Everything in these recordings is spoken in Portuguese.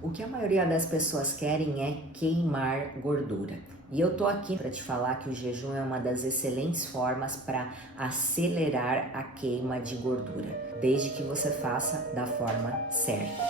O que a maioria das pessoas querem é queimar gordura. E eu tô aqui para te falar que o jejum é uma das excelentes formas para acelerar a queima de gordura, desde que você faça da forma certa.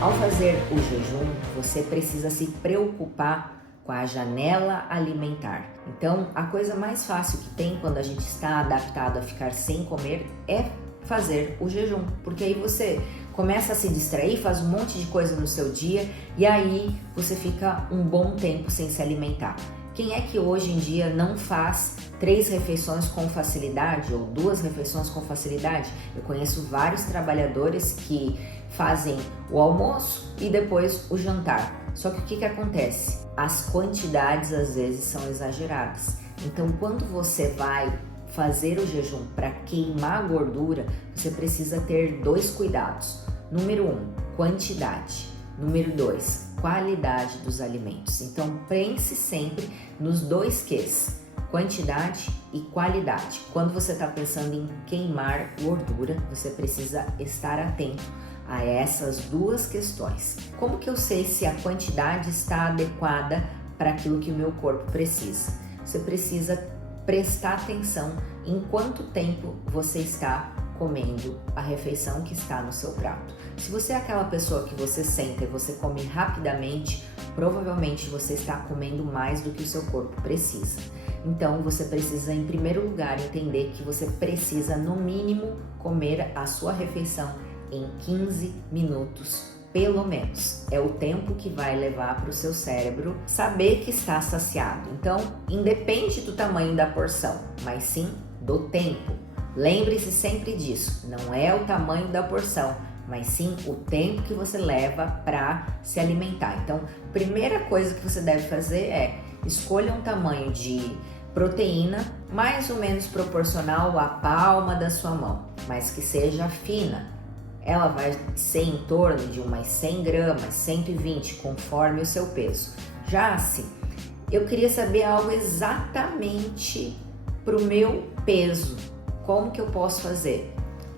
Ao fazer o jejum, você precisa se preocupar com a janela alimentar. Então, a coisa mais fácil que tem quando a gente está adaptado a ficar sem comer é fazer o jejum, porque aí você começa a se distrair, faz um monte de coisa no seu dia e aí você fica um bom tempo sem se alimentar. Quem é que hoje em dia não faz 3 refeições com facilidade ou 2 refeições com facilidade? Eu conheço vários trabalhadores que fazem o almoço e depois o jantar. Só que o que acontece? As quantidades às vezes são exageradas. Então, quando você vai fazer o jejum para queimar a gordura, você precisa ter 2 cuidados. Número 1, quantidade. Número 2, qualidade dos alimentos. Então, pense sempre nos 2 Qs, quantidade e qualidade. Quando você está pensando em queimar gordura, você precisa estar atento a essas 2 questões. Como que eu sei se a quantidade está adequada para aquilo que o meu corpo precisa? Você precisa prestar atenção em quanto tempo você está comendo a refeição que está no seu prato. Se você é aquela pessoa que você senta e você come rapidamente, provavelmente você está comendo mais do que o seu corpo precisa. Então você precisa, em primeiro lugar, entender que você precisa, no mínimo, comer a sua refeição em 15 minutos, pelo menos. É o tempo que vai levar para o seu cérebro saber que está saciado. Então, independe do tamanho da porção, mas sim do tempo. Lembre-se sempre disso, não é o tamanho da porção, mas sim o tempo que você leva para se alimentar. Então, primeira coisa que você deve fazer é escolha um tamanho de proteína mais ou menos proporcional à palma da sua mão, mas que seja fina. Ela vai ser em torno de umas 100 gramas, 120, conforme o seu peso. Já assim, eu queria saber algo exatamente para o meu peso. Como que eu posso fazer?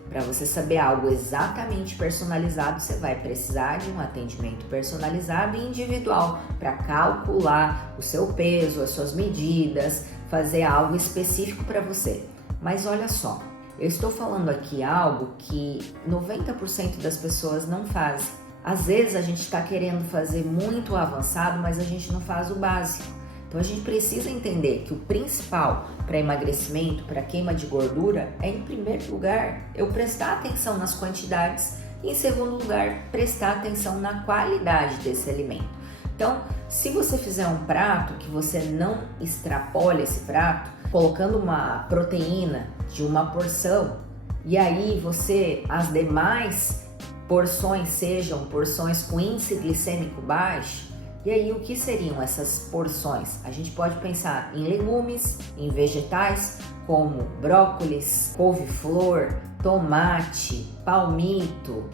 Para você saber algo exatamente personalizado, você vai precisar de um atendimento personalizado e individual para calcular o seu peso, as suas medidas, fazer algo específico para você. Mas olha só, eu estou falando aqui algo que 90% das pessoas não fazem. Às vezes a gente está querendo fazer muito avançado, mas a gente não faz o básico. Então a gente precisa entender que o principal para emagrecimento, para queima de gordura, é em primeiro lugar eu prestar atenção nas quantidades e em segundo lugar prestar atenção na qualidade desse alimento. Então, se você fizer um prato que você não extrapole esse prato, colocando uma proteína de uma porção, e aí as demais porções sejam porções com índice glicêmico baixo, e aí o que seriam essas porções? A gente pode pensar em legumes, em vegetais como brócolis, couve-flor, tomate, palmito,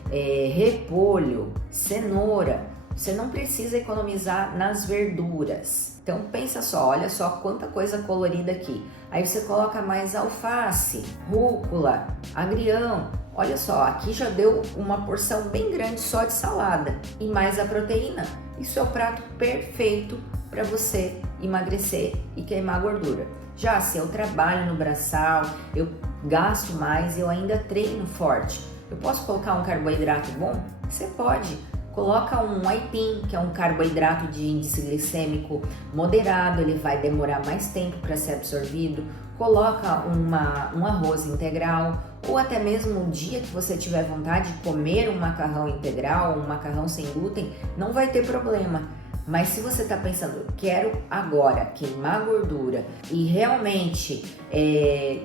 repolho, cenoura. Você não precisa economizar nas verduras. Então pensa só, olha só quanta coisa colorida aqui. Aí você coloca mais alface, rúcula, agrião. Olha só, aqui já deu uma porção bem grande só de salada e mais a proteína. Isso é o prato perfeito para você emagrecer e queimar gordura. Já se eu trabalho no braçal, eu gasto mais e eu ainda treino forte, eu posso colocar um carboidrato bom? Você pode. Coloca um aipim, que é um carboidrato de índice glicêmico moderado, ele vai demorar mais tempo para ser absorvido. Coloca um arroz integral, ou até mesmo um dia que você tiver vontade de comer um macarrão integral, um macarrão sem glúten, não vai ter problema. Mas se você está pensando, quero agora queimar gordura e realmente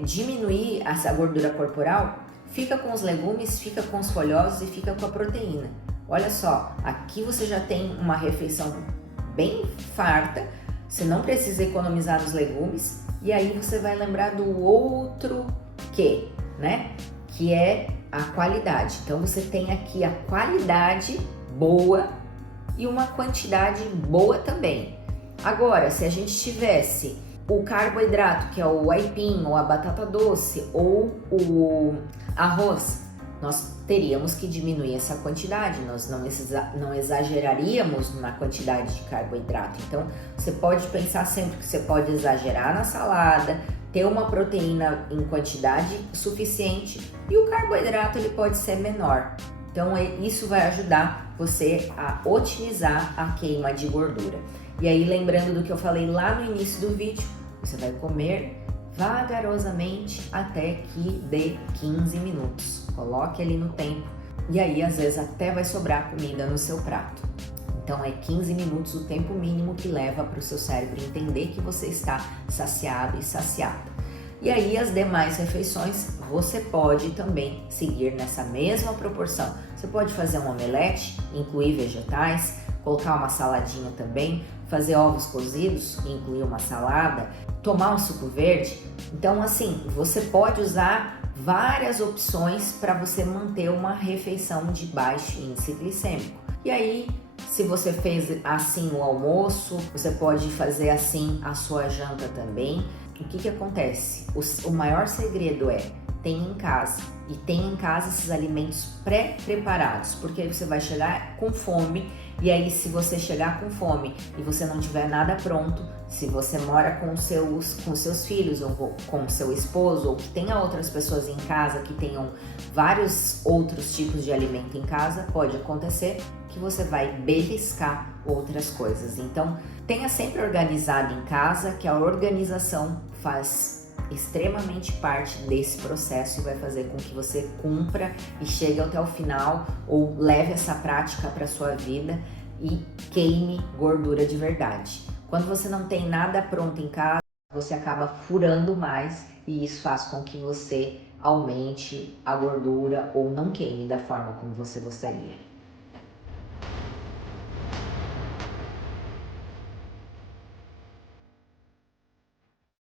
diminuir essa gordura corporal, fica com os legumes, fica com os folhosos e fica com a proteína. Olha só, aqui você já tem uma refeição bem farta, você não precisa economizar nos legumes e aí você vai lembrar do outro que, né? Que é a qualidade. Então você tem aqui a qualidade boa e uma quantidade boa também. Agora, se a gente tivesse o carboidrato, que é o aipim ou a batata doce ou o arroz, nós teríamos que diminuir essa quantidade, nós não exageraríamos na quantidade de carboidrato. Então, você pode pensar sempre que você pode exagerar na salada, ter uma proteína em quantidade suficiente e o carboidrato ele pode ser menor. Então, isso vai ajudar você a otimizar a queima de gordura. E aí, lembrando do que eu falei lá no início do vídeo, você vai comer vagarosamente até que dê 15 minutos. Coloque ali no tempo e aí às vezes até vai sobrar comida no seu prato. Então é 15 minutos o tempo mínimo que leva para o seu cérebro entender que você está saciado e saciada. E aí as demais refeições você pode também seguir nessa mesma proporção. Você pode fazer um omelete, incluir vegetais, colocar uma saladinha também, fazer ovos cozidos, incluir uma salada, tomar um suco verde. Então assim, você pode usar várias opções para você manter uma refeição de baixo índice glicêmico. E aí, se você fez assim o almoço, você pode fazer assim a sua janta também. O que acontece? O maior segredo é tem em casa. E tem em casa esses alimentos pré-preparados, porque aí você vai chegar com fome, e aí se você chegar com fome e você não tiver nada pronto, se você mora com seus filhos ou com seu esposo, ou que tenha outras pessoas em casa que tenham vários outros tipos de alimento em casa, pode acontecer que você vai beliscar outras coisas. Então, tenha sempre organizado em casa, que a organização faz extremamente parte desse processo e vai fazer com que você cumpra e chegue até o final ou leve essa prática para sua vida e queime gordura de verdade. Quando você não tem nada pronto em casa, você acaba furando mais e isso faz com que você aumente a gordura ou não queime da forma como você gostaria.